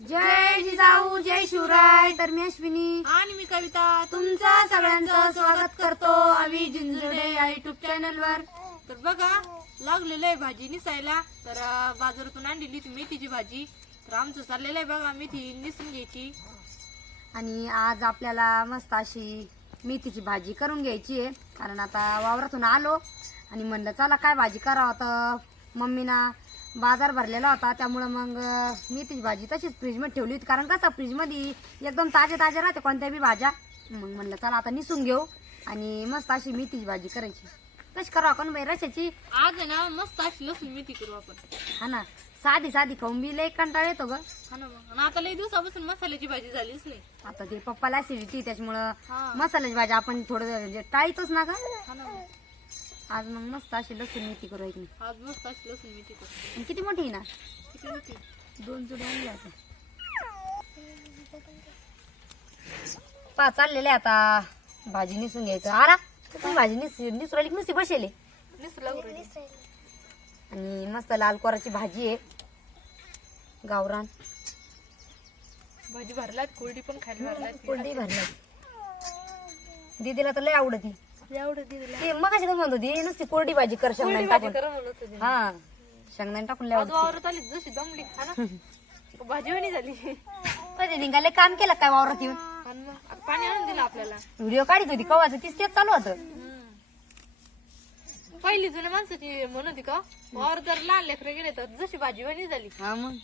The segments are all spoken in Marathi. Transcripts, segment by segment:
जय जिजाऊ जय शिवराय. तर मी अश्विनी आणि मी कविता तुमचं सगळ्यांचं स्वागत करतो आम्ही जिंजुडे या युट्यूब चॅनल वर. तर बघा लागलेलं आहे भाजी निसायला. तर बाजारातून आणलेली ती मेथीची भाजी. तर आमचं चाललेलं आहे बघा मेथी निसून घ्यायची. आणि आज आपल्याला मस्त अशी मेथीची भाजी करून घ्यायची आहे. कारण आता वावरातून आलो आणि म्हणलं चला काय भाजी करावं. तर मम्मीना बाजार भरलेला होता त्यामुळं मग मेथीची भाजी तशीच फ्रीजमध्ये ठेवली होती. कारण कसं फ्रीजमध्ये एकदम ताज्या ताज्या राहते कोणत्या बी भाज्या. मग म्हणलं चला आता निसून घेऊ आणि मस्त अशी मेथीची भाजी करायची. कशी करावं आपण बाई रशाची. आज आहे ना मस्त अशी लसूण मेथी करू आपण. हा ना साधी साधी खाऊन बी लई कंटाळ येतो ग. हा ना मग. आणि आता लई दिवसापासून मसाल्याची भाजी झालीच नाही. आता ते पप्पाला ऍसिडिटी त्याच्यामुळं हा. मसाल्याची भाजी आपण थोडं म्हणजे टाळीतोच ना ग. हा ना मग. आज मग मस्त अशी लसूण मेथी करू एक. आज मस्त अशी लसूण मेथी करू. किती मोठी आहे ना. किती होती 2 जुडे आणले आता. पा चाललेले आता भाजी निसून घ्यायचं. आरा तुम्ही भाजी निसराली नुसती बसेले. निसला उरली. आणि मस्त लाल कोराची भाजी आहे गावरान. भाजी भरलात कोरडी पण खायला भरलात. कोरडी भरली. दीदीला तर लय आवडती. एवढं दिलं ते मग कशी म्हणत होती नुसती कोरडी भाजी कर शेंगदाणे भाजी टाकून. करा म्हणत होती. हा शेंगदाणे टाकून लय आज आवडती. वावरात आली जशी दमली. हा ना भाजी वणी झाली. कधी निघाले काम केलं काय वावरात येऊन. आणि मग आता पाणी आणून दिलं आपल्याला. व्हिडिओ काढत होती कवाचं तीच तेच चालू होतं. पहिली जुन्या माणसाची म्हणत होती का वावर जर लहान लेकरं गेले तर जशी भाजी वणी झाली. हा मग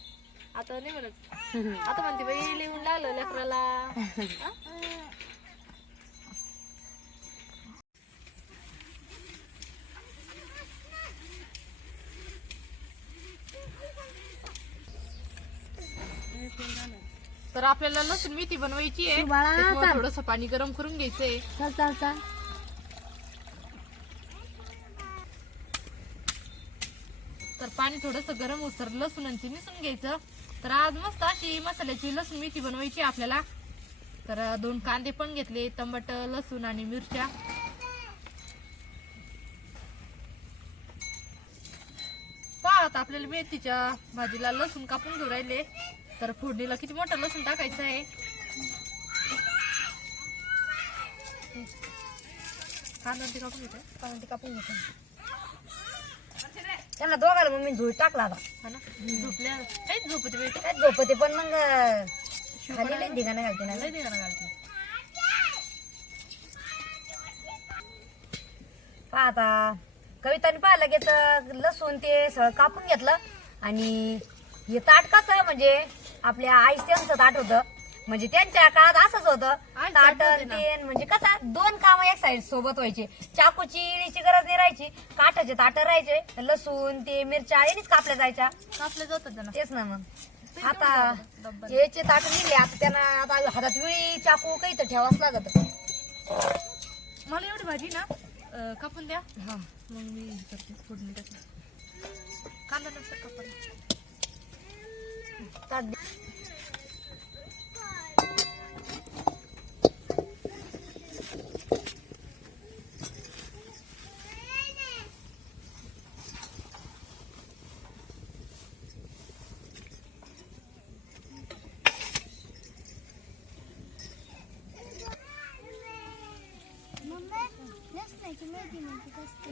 आता नाही म्हणत. आता म्हणते बाई लिहून लागलं लेकराला. हा? तर आपल्याला लसूण मेथी बनवायची आहे. बाळा, चाल. थोडस पाणी गरम करून घ्यायचंय. चल चल चल. तर पाणी थोडस गरम होसर लसूण आणि ते मिसळून घ्यायचं. तर आज मस्त अशी मसाल्याची लसूण मेथी बनवायची आपल्याला. तर 2 कांदे पण घेतले, टमाट, लसूण आणि मिरच्या. पहा आता आपल्याला मेथीच्या भाजीला लसूण कापून घेऊ राहिले. तर फोडणीला किती मोठा लसूण टाकायचा आहे. कांदा ते कापून घेते. कांदे कापून घेतो. त्यांना दोघाला मम्मी धूळ टाकला आता. हा ना झोपल्या काहीच झोपते बाई. काय झोपते पण मग खाली लई धिंगाणा घालते ना. लय धिंगाणा घालते. पहा आता कविताने पाहा लगेच लसूण ते सगळं कापून घेतलं. आणि हे ताट कसं म्हणजे आपल्या आईस्यांचं ताट होतं. म्हणजे त्यांच्या काळात असंच होतं. ताट ते म्हणजे कसं 2 काम एक साईड सोबत व्हायचे. चाकूची इळीची गरज नाही राहायची. काठाचे ताट राहायचे. लसूण ते मिरच्या यांनीच कापल्या जायच्या. कापले जातात त्यांना. तेच ना मग आता याचे ताट निघले. आता त्यांना आता हातात विळी चाकू काही तर ठेवाच लागत. मला एवढी भाजी ना कापून द्या. हा मग मी हे करते फोडणी टाकते. कांदा नंतर कापायला. ताट दे.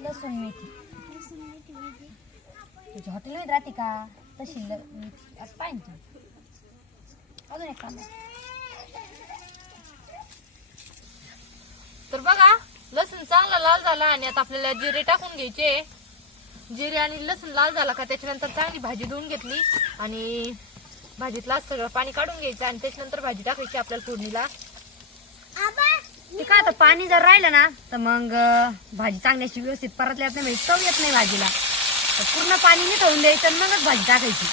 लसूण मेथी तुझी हॉटेलमध्ये राहते का तशी मेथी आज पाहिजे तू. अजून एक कांदा. तर बघा लसूण चांगला लाल झाला आणि आता आपल्याला जिरे टाकून घ्यायचे. जिरे आणि लसूण लाल झाला का त्याच्यानंतर चांगली भाजी धुवून घेतली आणि भाजीतला सगळं पाणी काढून घ्यायचं आणि त्याच्यानंतर भाजी टाकायची आपल्याला फोडणीला. ते काय आता पाणी जर राहिलं ना तर मग भाजी चांगल्याशी व्यवस्थित परतल्यात नाही म्हणजे चव येत नाही भाजीला. तर पूर्ण पाणी निथळून द्यायचं आणि मगच भाजी टाकायची.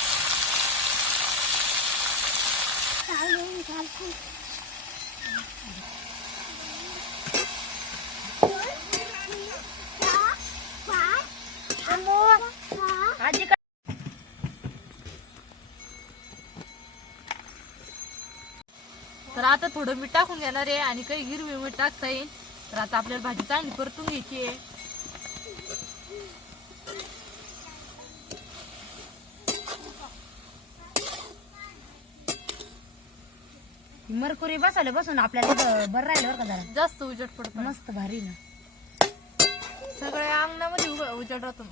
आजी तर आता थोडं मीठ टाकून घेणार आहे आणि काही हिरवी मीठ टाकता येईल. तर आता आपल्याला भाजी चांगली परतून घ्यायची आहे. मरकुरी बसवले बसून आपल्याला इथं बरं राहिलं बरं का जरा. जास्त उजेड पडतो मस्त भारी ना. सगळ्या अंगणामध्ये उजेड राहतो.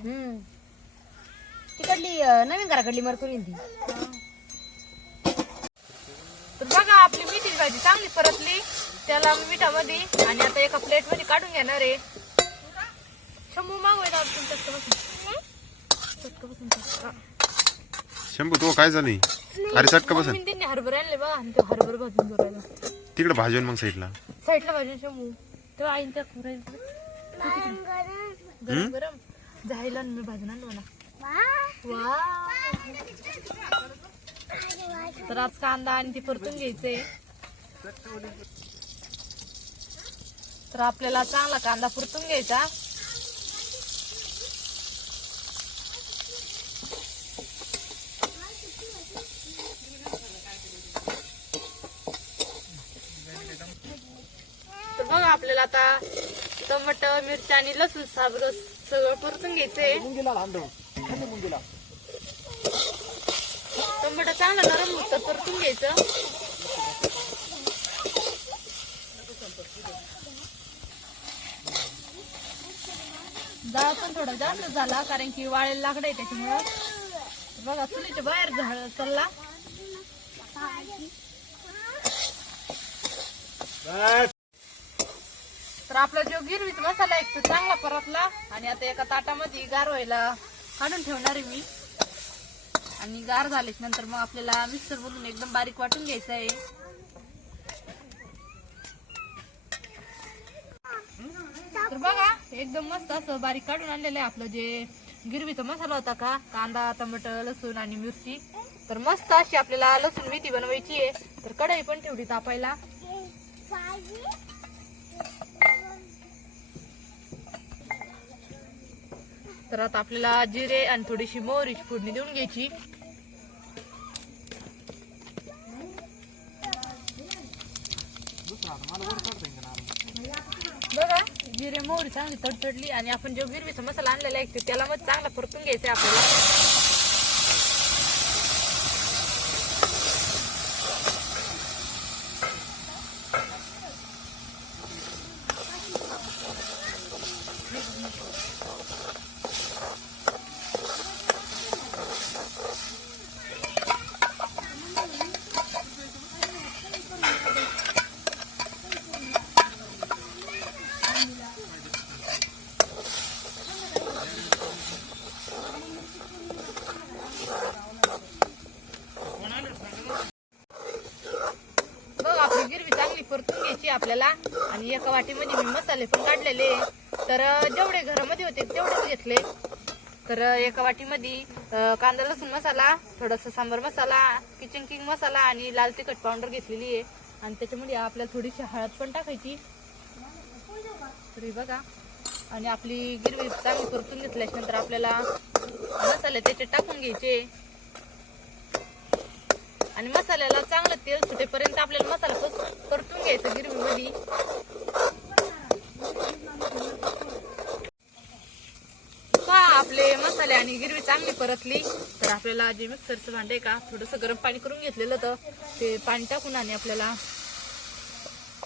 तिकडली नवीन घराकडली मरकुरी आहे ती. तर बघा आपली मेथीची भाजी चांगली परतली त्याला मिठामध्ये आणि आता एका प्लेट मध्ये काढून घेणार आहे. शंभू मागवायचा शंभू तो काय झाली? अरे चटका बसन त्यांनी हरभरे आणले बघा आणि ते हरभरे भाजून जोरायला तिकडे भाजून मग साईडला भाजून शंभू तेव्हा आईन त्या गरम गरम जायला मी भाजून आणलो ना. वा तर आज कांदा आणि ती परतून घ्यायचंय. तर आपल्याला चांगला कांदा परतून घ्यायचा. तर बघा आपल्याला आता टमाटर मिरची आणि लसूण साबरं सगळं परतून घ्यायचंय. टमाटर चांगला नरम होतं परतून घ्यायचं. जाळ पण थोडा जास्त झाला कारण की वाळेला लाकडं आहे त्याच्यामुळं. बघा चुलीच्या बाहेर झाड चालला. तर आपला जो गिरवीचा मसाला आहे तो चांगला परतला आणि आता एका ताटामध्ये गार व्हायला काढून ठेवणार आहे मी. आणि गार झाल्याच्या नंतर मग आपल्याला मिक्सर मधून एकदम बारीक वाटून घ्यायचं आहे. तर बघा एकदम मस्त असं बारीक काढून आणलेलं आहे आपलं जे गिरवीचा मसाला होता का कांदा टमाटर लसूण आणि मिरची. तर मस्त अशी आपल्याला लसूण मेथी बनवायची आहे. तर कढई पण ठेवली तापायला. तर आता आपल्याला जिरे आणि थोडीशी मोहरीची फोडणी देऊन घ्यायची. बघा जिरे मोहरी चांगली तडतडली आणि आपण जो गिरवीचा मसाला आणलेला आहे त्याला मग चांगला परतून घ्यायचा आपल्याला. गिरवी चांगली परतून घ्यायची आपल्याला. आणि एका वाटीमध्ये मी मसाले पण काढलेले. तर जेवढे घरामध्ये होते तेवढेच घेतले. तर एका वाटीमध्ये कांदा लसूण मसाला थोडासा सांबर मसाला किचन किंग मसाला आणि लाल तिखट पावडर घेतलेली आहे. आणि त्याच्यामध्ये आपल्याला थोडीशी हळद पण टाकायची. तर बघा आणि आपली गिरवी चांगली परतून घेतल्याच्या नंतर आपल्याला मसाले त्याच्यात टाकून घ्यायचे. आणि मसाल्याला चांगलं तेल सुटेपर्यंत आपल्याला मसाला परतून घ्यायचा गिरवी मध्ये. आपले मसाले आणि गिरवी चांगली परतली. तर आपल्याला जे मिक्सरचं भांडे का थोडस गरम पाणी करून घेतलेलं होतं ते पाणी टाकून आणि आपल्याला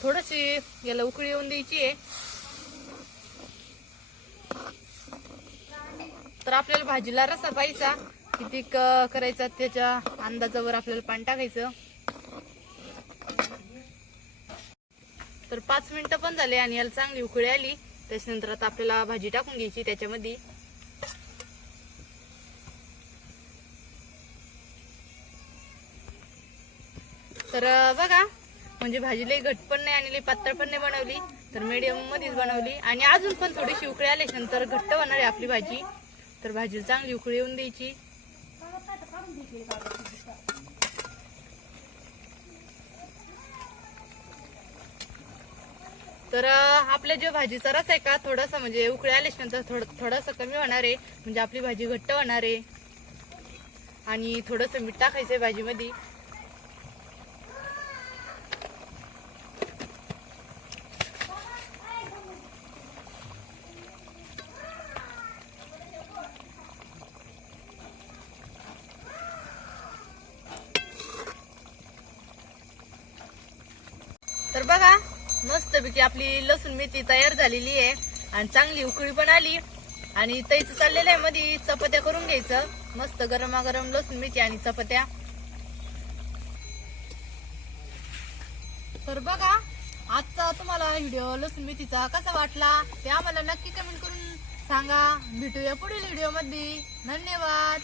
थोडीशी याला उकळी येऊन द्यायची आहे. तर आपल्याला भाजीला रस्सा पाहिजे किती करायचा त्याच्या अंदाजावर आपल्याला पाणी टाकायचं. तर 5 मिनिटं पण झाले आणि याला चांगली उकळी आली. त्याच्यानंतर आता आपल्याला भाजी टाकून घ्यायची त्याच्यामध्ये. तर बघा म्हणजे भाजी लई घट पण नाही आणि लई पातळ पण नाही बनवली. तर मीडियम मध्येच बनवली आणि अजून पण थोडीशी उकळी आल्याच्या नंतर घट्ट होणार आहे आपली भाजी. तर भाजीला चांगली उकळी येऊन द्यायची. तर आपल्या जो भाजीचा रस आहे का थोडासा म्हणजे उकळी आल्याच्या नंतर थोडासा कमी होणार आहे म्हणजे आपली भाजी घट्ट होणार आहे. आणि थोडंसं मीठ टाकायचंय भाजीमध्ये. तर बघा मस्तपैकी आपली लसूण मेथी तयार झालेली आहे आणि चांगली उकळी पण आली आणि ताईचं चाललेलं आहे मध्ये चपात्या करून घ्यायचं मस्त गरमागरम लसूण मेथी आणि चपात्या. तर बघा आजचा तुम्हाला व्हिडिओ लसूण मेथीचा कसा वाटला ते आम्हाला नक्की कमेंट करून सांगा. भेटूया पुढील व्हिडिओ मध्ये. धन्यवाद.